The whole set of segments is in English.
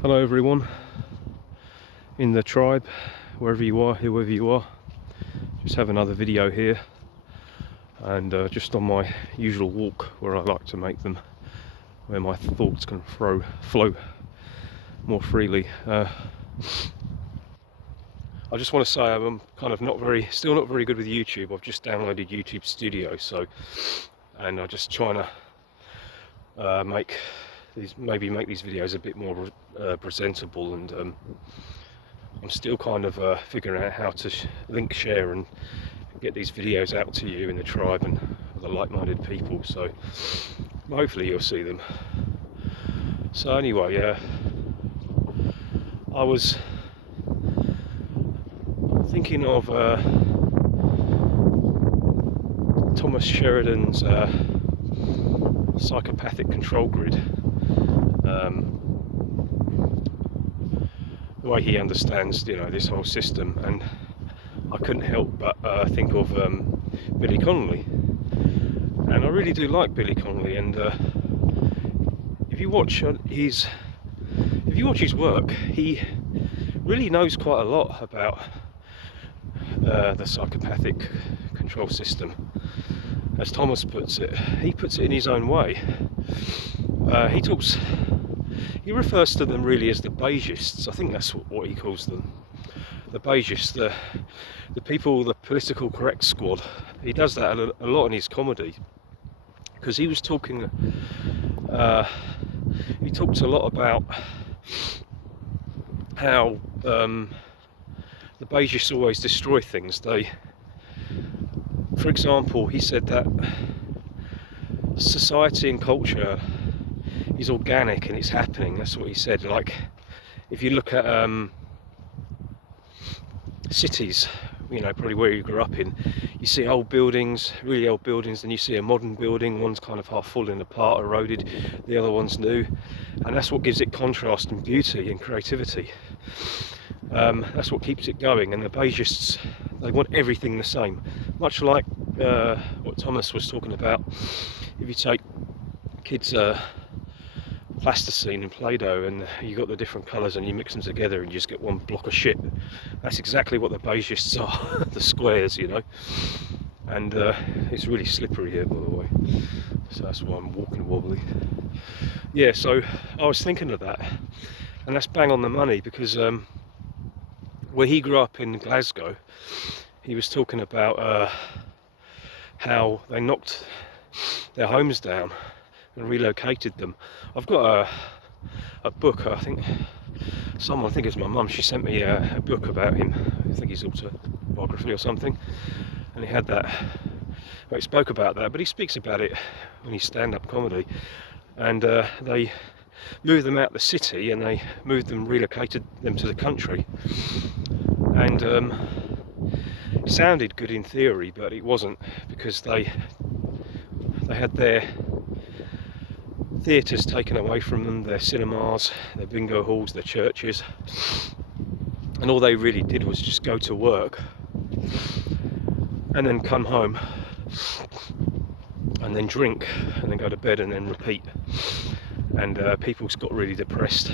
Hello everyone in the tribe, wherever you are, whoever you are. Just have another video here, and just on my usual walk where I like to make them, where my thoughts can flow more freely. I just want to say I'm kind of still not very good with YouTube. I've just downloaded YouTube Studio, and I'm just trying to make these videos a bit more presentable, and I'm still kind of figuring out how to link share and get these videos out to you in the tribe and the like-minded people, so hopefully you'll see them. So anyway, I was thinking of Thomas Sheridan's psychopathic control grid. The way he understands, this whole system, and I couldn't help but think of Billy Connolly, and I really do like Billy Connolly. And if you watch his work, he really knows quite a lot about the psychopathic control system. As Thomas puts it, he puts it in his own way. He refers to them really as the Beigists. I think that's what he calls them. The Beigists, the people, the political correct squad. He does that a lot in his comedy, because he was talking. He talks a lot about how the Beigists always destroy things. For example, he said that society and culture is organic and it's happening. That's what he said. Like, if you look at cities, probably where you grew up in, you see old buildings, really old buildings, and you see a modern building. One's kind of half falling apart, eroded, the other one's new, and that's what gives it contrast and beauty and creativity. That's what keeps it going. And the Beigists, they want everything the same, much like what Thomas was talking about. If you take kids plasticine and Play-Doh, and you got the different colours and you mix them together and you just get one block of shit. That's exactly what the Beigists are, the squares, and it's really slippery here, by the way, so that's why I'm walking wobbly. Yeah, so I was thinking of that, and that's bang on the money, because where he grew up in Glasgow, he was talking about how they knocked their homes down and relocated them. I've got a book, I think it's my mum, she sent me a book about him. I think his autobiography or something, and he had that, he spoke about that, but he speaks about it when he's stand-up comedy. And they moved them out the city, and they relocated them to the country, and it sounded good in theory, but it wasn't, because they had their theatres taken away from them, their cinemas, their bingo halls, their churches, and all they really did was just go to work and then come home and then drink and then go to bed and then repeat. And people's got really depressed,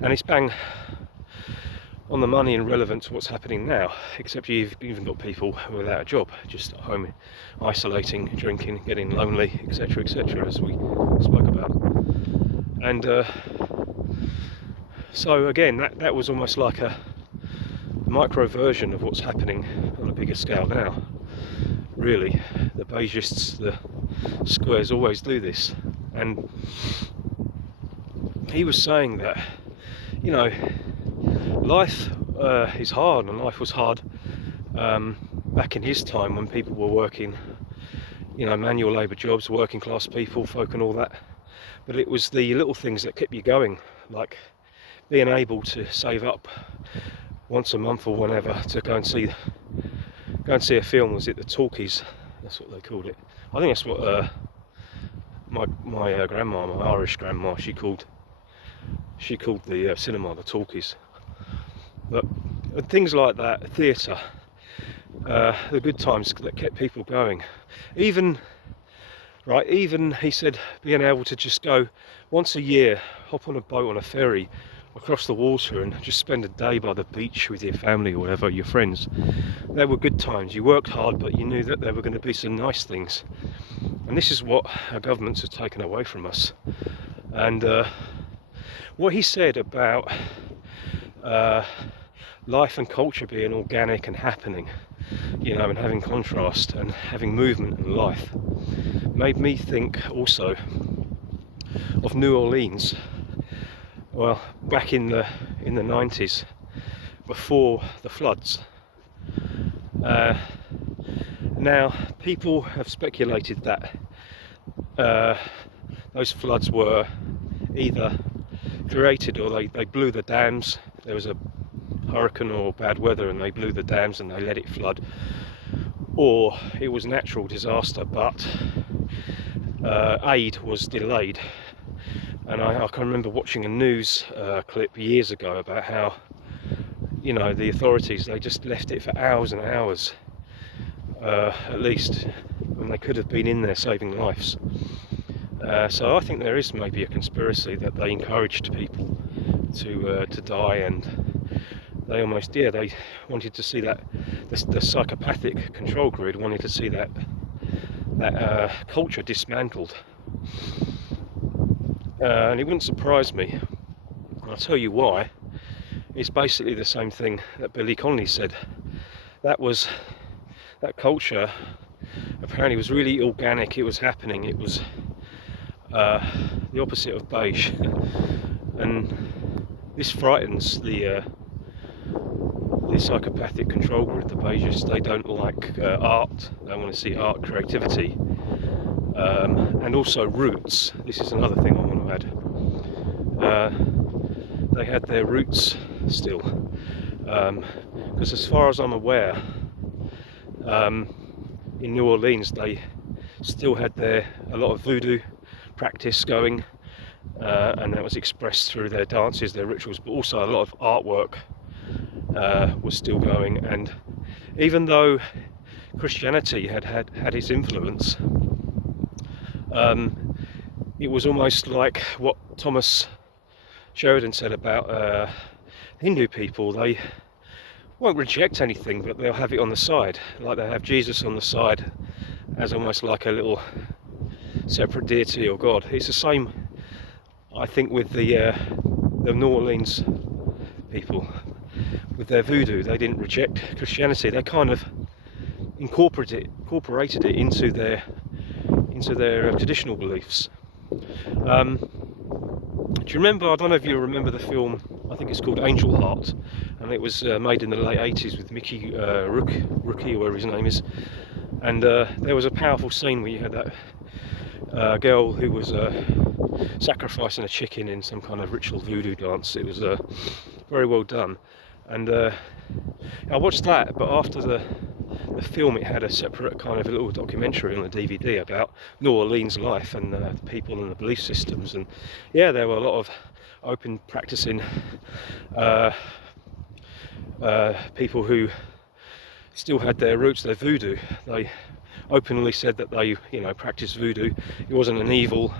and it's bang on the money and relevant to what's happening now, except you've even got people without a job, just at home, isolating, drinking, getting lonely, etc., as we spoke about. And so again, that was almost like a micro version of what's happening on a bigger scale now. Really, the Beigists, the squares, always do this. And he was saying that, life is hard, and life was hard back in his time, when people were working, manual labour jobs, working class people, folk and all that. But it was the little things that kept you going, like being able to save up once a month or whenever to go and see a film. Was it the talkies? That's what they called it. I think that's what my grandma, my Irish grandma, she called the cinema the talkies. But things like that, theatre, the good times that kept people going. Even he said, being able to just go once a year, hop on a boat, on a ferry, across the water and just spend a day by the beach with your family or whatever, your friends. They were good times. You worked hard, but you knew that there were going to be some nice things. And this is what our governments have taken away from us. And what he said about life and culture being organic and happening, you know, and having contrast and having movement and life, made me think also of New Orleans. Well, back in the 90s, before the floods. Now, people have speculated that those floods were either created or they blew the dams. There was a hurricane or bad weather and they blew the dams and they let it flood, or it was natural disaster, but aid was delayed. And I can remember watching a news clip years ago about how, you know, the authorities, they just left it for hours and hours, at least, when they could have been in there saving lives. So I think there is maybe a conspiracy that they encouraged people to die, and they almost, they wanted to see that the psychopathic control grid wanted to see that culture dismantled. And it wouldn't surprise me. I'll tell you why. It's basically the same thing that Billy Connolly said. That culture apparently was really organic. It was happening. It was the opposite of Beige, and this frightens the psychopathic control grid, the Beiges. They don't like art. They want to see art, creativity, and also roots. This is another thing I want to add. They had their roots still, because as far as I'm aware, in New Orleans they still had a lot of voodoo practice going, and that was expressed through their dances, their rituals, but also a lot of artwork was still going. And even though Christianity had its influence, it was almost like what Thomas Sheridan said about Hindu people. They won't reject anything, but they'll have it on the side, like they have Jesus on the side as almost like a little separate deity or God. It's the same, I think, with the New Orleans people with their voodoo. They didn't reject Christianity. They kind of incorporated it into their traditional beliefs. Do you remember? I don't know if you remember the film. I think it's called Angel Heart, and it was made in the late 80s with Mickey Rourke, or whatever his name is. And there was a powerful scene where you had that girl who was sacrificing a chicken in some kind of ritual voodoo dance. It was very well done. And I watched that, but after the film, it had a separate kind of a little documentary on the DVD about New Orleans life and the people and the belief systems. And yeah, there were a lot of open practicing people who still had their roots, their voodoo. They openly said that they, you know, practiced voodoo. It isn't an evil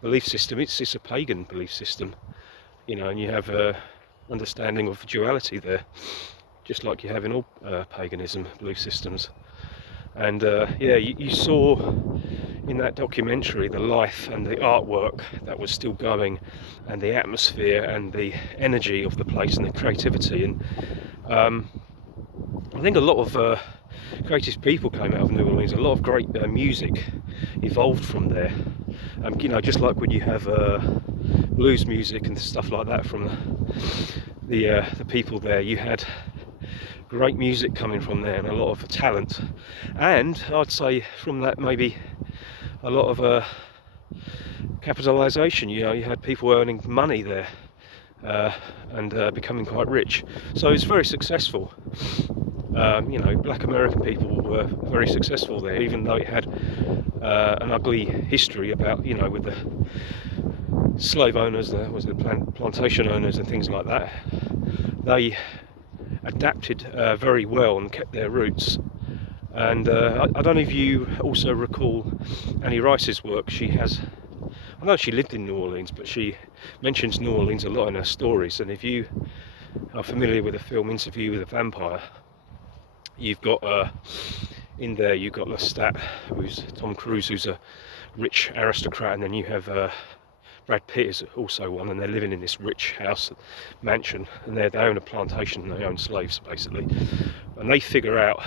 belief system. It's a pagan belief system, you know, and you have understanding of duality there, just like you have in all paganism belief systems. And yeah, you saw in that documentary the life and the artwork that was still going, and the atmosphere and the energy of the place and the creativity. And I think a lot of creative people came out of New Orleans. A lot of great music evolved from there. You know, just like when you have blues music and stuff like that from the people there, you had great music coming from there and a lot of talent. And I'd say from that maybe a lot of capitalisation. You know, you had people earning money there and becoming quite rich. So it's very successful. You know, black American people were very successful there, even though it had an ugly history about, you know, with the slave owners, the plantation owners and things like that. They adapted very well and kept their roots. And I don't know if you also recall Annie Rice's work. She has I know she lived in New Orleans, but she mentions New Orleans a lot in her stories. And if you are familiar with the film Interview with a Vampire, you've got in there you've got Lestat, who's Tom Cruise, who's a rich aristocrat, and then you have Brad Pitt is also one, and they're living in this rich house, mansion, and they own a plantation and they own slaves basically, and they figure out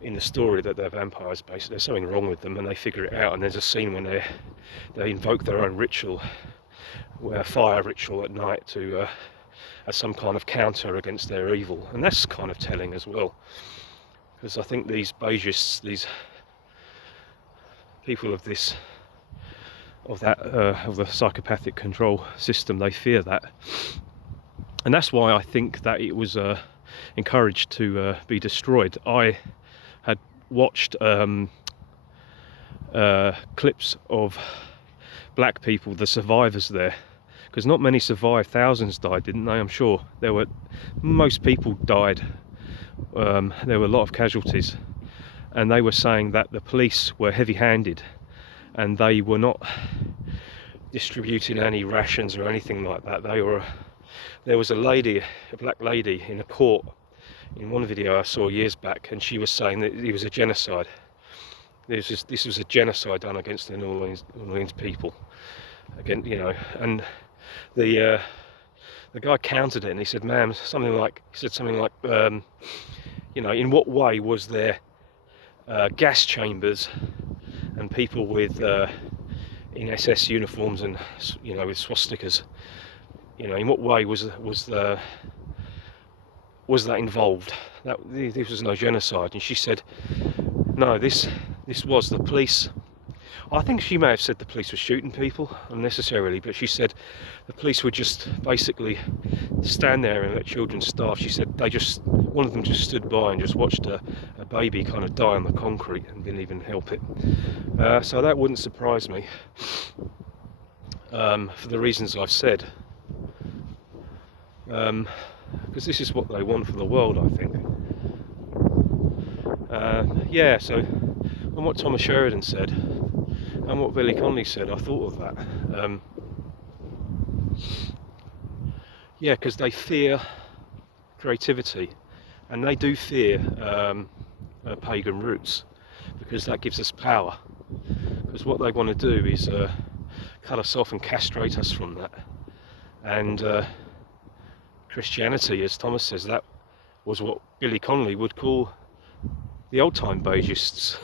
in the story that they're vampires. Basically, there's something wrong with them, and they figure it out. And there's a scene when they invoke their own ritual, a fire ritual at night to as some kind of counter against their evil, and that's kind of telling as well, because I think these Beigists, these people of this, of the psychopathic control system, they fear that, and that's why I think that it was encouraged to be destroyed. I had watched clips of black people, the survivors there, because not many survived. Thousands died, didn't they? I'm sure most people died. There were a lot of casualties, and they were saying that the police were heavy-handed and they were not distributing any rations or anything like that. There was a black lady in a court in one video I saw years back, and she was saying that it was a genocide. This was a genocide done against the New Orleans people. Again, and the guy countered it, and he said, "Ma'am, something like, in what way was there gas chambers and people with in SS uniforms and with swastikas? In what way was that involved? This was no genocide." And she said, "No, this was the police." I think she may have said the police were shooting people unnecessarily, but she said the police would just basically stand there and let children starve. She said one of them just stood by and just watched a baby kind of die on the concrete and didn't even help it. So that wouldn't surprise me, for the reasons I've said. Because this is what they want for the world, I think. So on what Thomas Sheridan said and what Billy Connolly said, I thought of that. Because they fear creativity, and they do fear pagan roots, because that gives us power. Because what they want to do is cut us off and castrate us from that. And Christianity, as Thomas says, that was what Billy Connolly would call the old-time Beigists.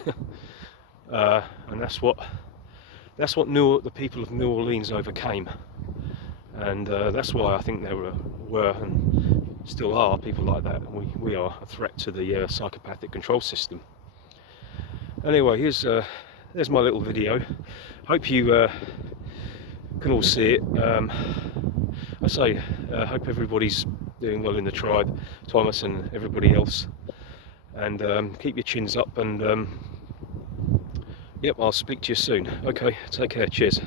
And that's what the people of New Orleans overcame, and that's why I think there were and still are people like that. We are a threat to the psychopathic control system. Anyway, there's my little video. Hope you can all see it. I hope everybody's doing well in the tribe, Thomas and everybody else, and keep your chins up, and I'll speak to you soon. Okay, take care, cheers.